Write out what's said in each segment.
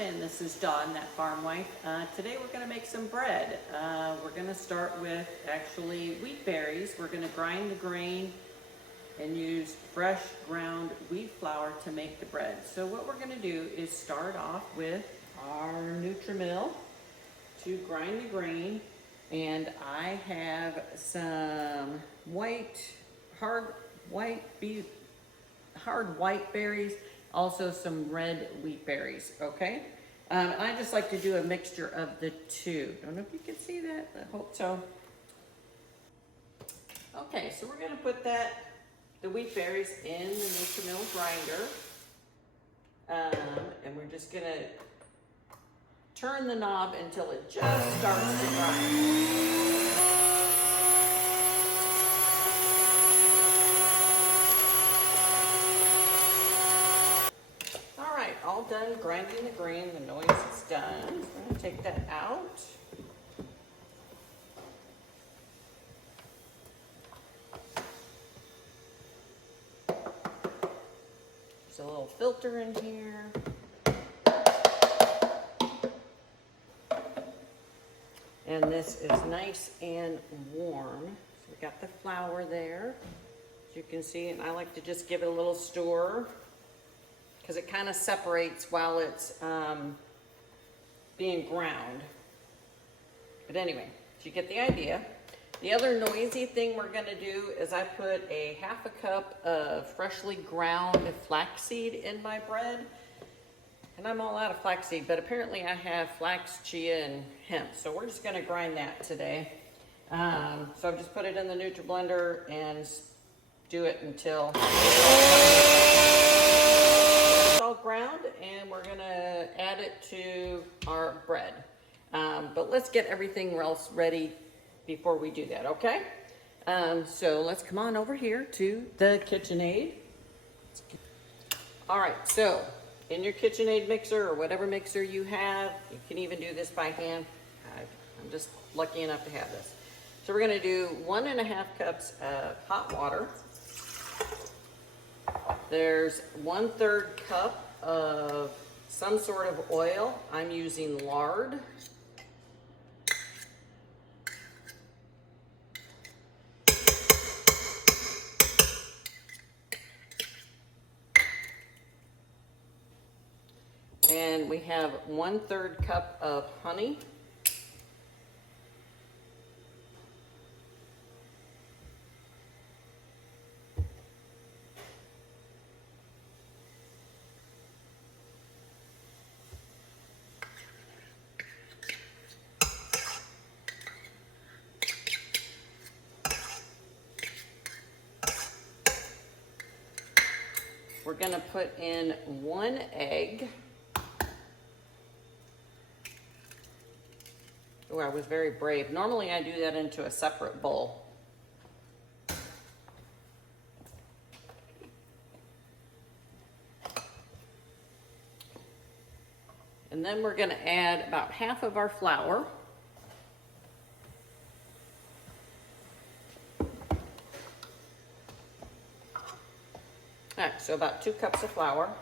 and this is Dawn, that farm wife. Today we're going to make some bread. We're going to start with actually wheat berries. We're going to grind the grain and use fresh ground wheat flour to make the bread. So what we're going to do is start off with our Nutrimill to grind the grain, and I have some hard white berries, also some red wheat berries, okay? I just like to do a mixture of the two. Don't know if you can see that, I hope so. Okay, so we're gonna put the wheat berries in the Nutrimill grinder. And we're just gonna turn the knob until it just starts to grind. All done grinding the grain, the noise is done. So I'm going to take that out. There's a little filter in here. And this is nice and warm. So we got the flour there, as you can see, and I like to just give it a little stir, because it kind of separates while it's being ground. But anyway, so you get the idea. The other noisy thing we're gonna do is I put a half a cup of freshly ground flaxseed in my bread. And I'm all out of flaxseed, but apparently I have flax, chia, and hemp. So we're just gonna grind that today. So I've just put it in the NutriBlender and do it until ground, and we're gonna add it to our bread. But let's get everything else ready before we do that, okay? So let's come on over here to the KitchenAid. All right, so in your KitchenAid mixer or whatever mixer you have, you can even do this by hand. I'm just lucky enough to have this. So we're gonna do 1.5 cups of hot water. There's 1/3 cup of some sort of oil. I'm using lard. And we have 1/3 cup of honey. We're gonna put in 1 egg. Oh, I was very brave. Normally I do that into a separate bowl. And then we're gonna add about half of our flour. All right, so about 2 cups of flour.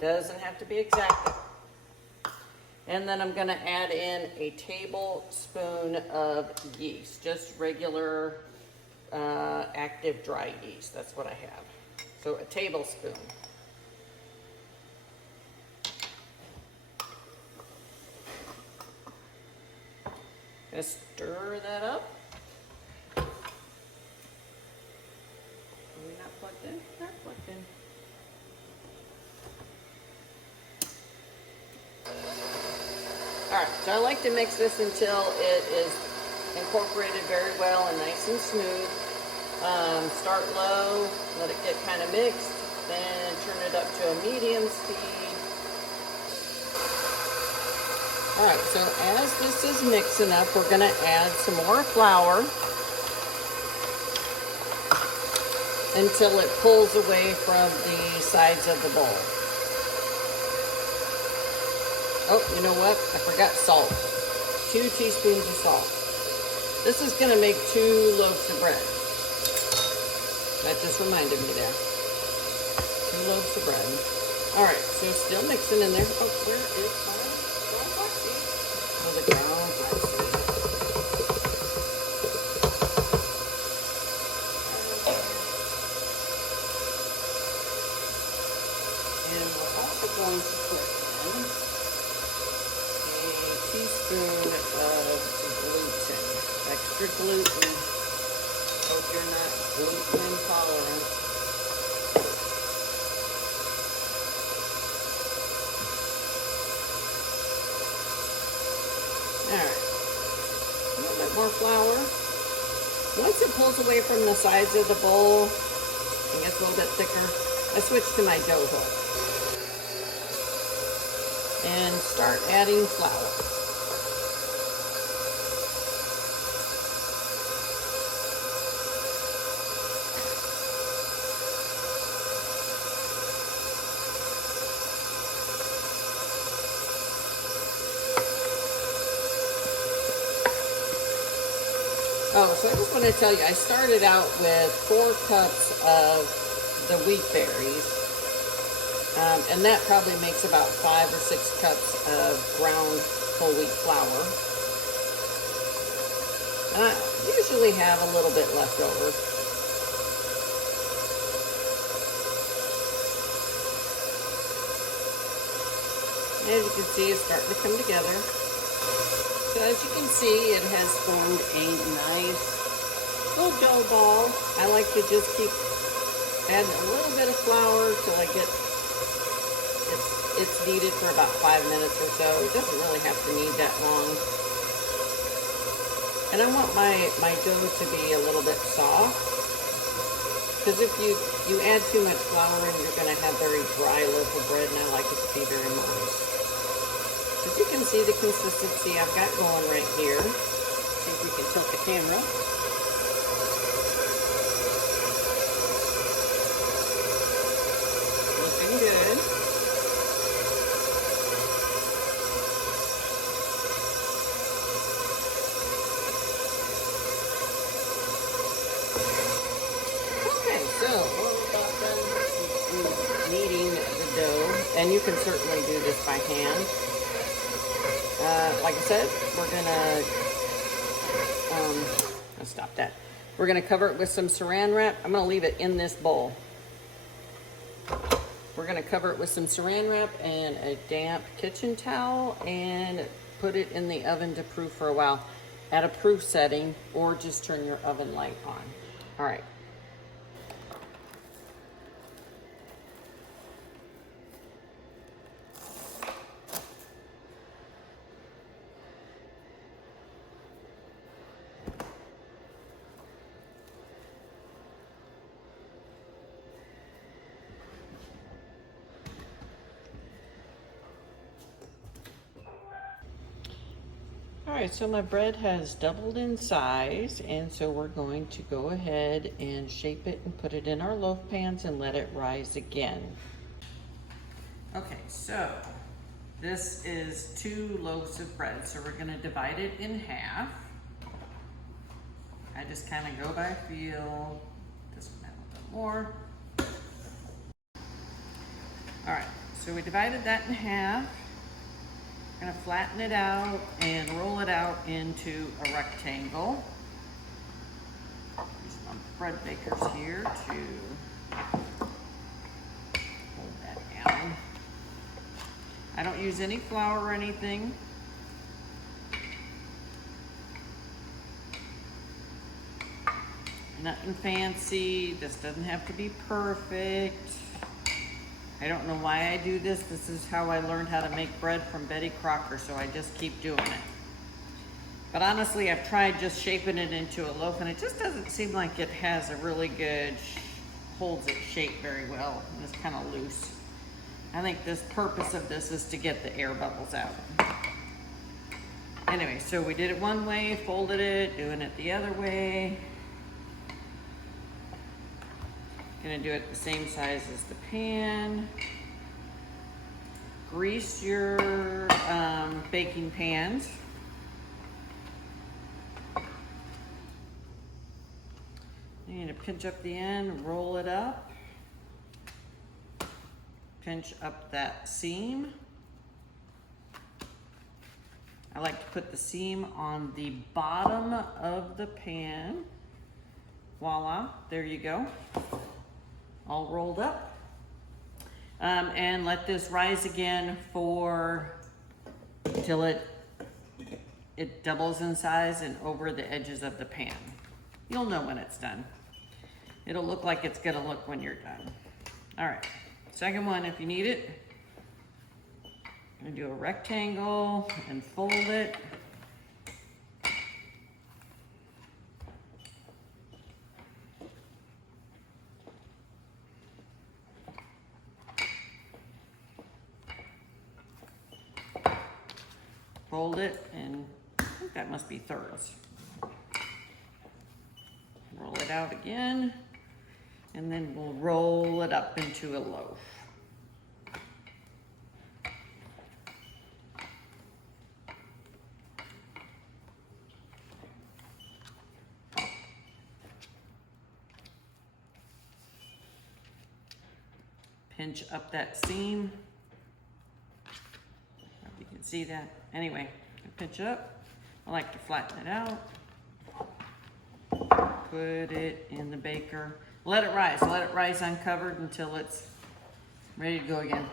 Doesn't have to be exact. And then I'm gonna add in a tablespoon of yeast, just regular active dry yeast. That's what I have. So a tablespoon. Gonna stir that up. Not plugged in. All right, so I like to mix this until it is incorporated very well and nice and smooth. Start low, let it get kind of mixed, then turn it up to a medium speed. All right, so as this is mixing up, we're gonna add some more flour until it pulls away from the sides of the bowl. Oh, you know what? I forgot salt. 2 teaspoons of salt. This is gonna make 2 loaves of bread. That just reminded me there. 2 loaves of bread. All right, so still mixing in there. Oh, where is my ground flaxseed? Oh, the ground flaxseed. And we're also going to put in a teaspoon of gluten, extra gluten. Hope you're not gluten intolerant. All right, a little bit more flour. Once it pulls away from the sides of the bowl and gets a little bit thicker, I switch to my dough hook and start adding flour. Oh, so I just want to tell you, I started out with 4 cups of the wheat berries, and that probably makes about 5 or 6 cups of ground whole wheat flour. And I usually have a little bit left over. As you can see, it's starting to come together. So as you can see, it has formed a nice little dough ball. I like to just keep adding a little bit of flour till I get it's kneaded for about 5 minutes or so. It doesn't really have to knead that long. And I want my dough to be a little bit soft, because if you add too much flour in, you're going to have very dry loaf of bread, and I like it to be very moist. As you can see the consistency I've got going right here. See if we can tilt the camera. Looking good. Okay, so we're about done kneading the dough, and you can certainly do this by hand. Like I said, we're gonna, I'll stop that. We're gonna cover it with some saran wrap. I'm gonna leave it in this bowl. We're gonna cover it with some saran wrap and a damp kitchen towel and put it in the oven to proof for a while at a proof setting, or just turn your oven light on. All right. All right, so my bread has doubled in size, and so we're going to go ahead and shape it and put it in our loaf pans and let it rise again. Okay, so this is 2 loaves of bread, so we're gonna divide it in half. I just kind of go by feel, this one a little bit more. All right, so we divided that in half. I'm gonna flatten it out and roll it out into a rectangle. Use my bread bakers here to hold that down. I don't use any flour or anything. Nothing fancy. This doesn't have to be perfect. I don't know why I do this. This is how I learned how to make bread from Betty Crocker, so I just keep doing it. But honestly, I've tried just shaping it into a loaf, and it just doesn't seem like it has a really good, holds its shape very well, and it's kind of loose. I think this purpose of this is to get the air bubbles out. Anyway, so we did it one way, folded it, doing it the other way. Gonna do it the same size as the pan. Grease your baking pans. You need to pinch up the end, roll it up. pinch up that seam. I like to put the seam on the bottom of the pan. Voila, there you go. All rolled up. And let this rise again till it doubles in size and over the edges of the pan. You'll know when it's done. It'll look like it's gonna look when you're done. All right, second one if you need it. I'm gonna do a rectangle and fold it. Fold it, and I think that must be thirds. Roll it out again, and then we'll roll it up into a loaf. Pinch up that seam. Hope you can see that. Anyway, pinch up. I like to flatten it out. Put it in the baker. Let it rise uncovered until it's ready to go again.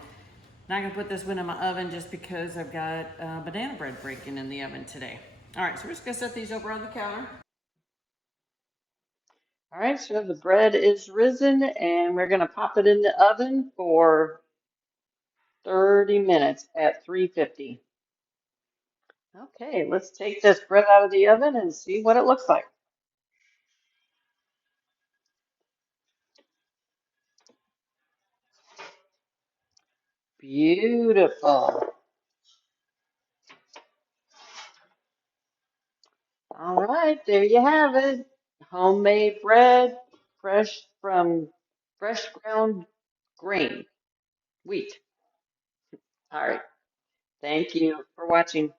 Not gonna put this one in my oven just because I've got banana bread breaking in the oven today. All right, so we're just gonna set these over on the counter. All right, so the bread is risen and we're gonna pop it in the oven for 30 minutes at 350. Okay, let's take this bread out of the oven and see what it looks like. Beautiful. All right, there you have it. Homemade bread, fresh from fresh ground grain, wheat. All right, thank you for watching.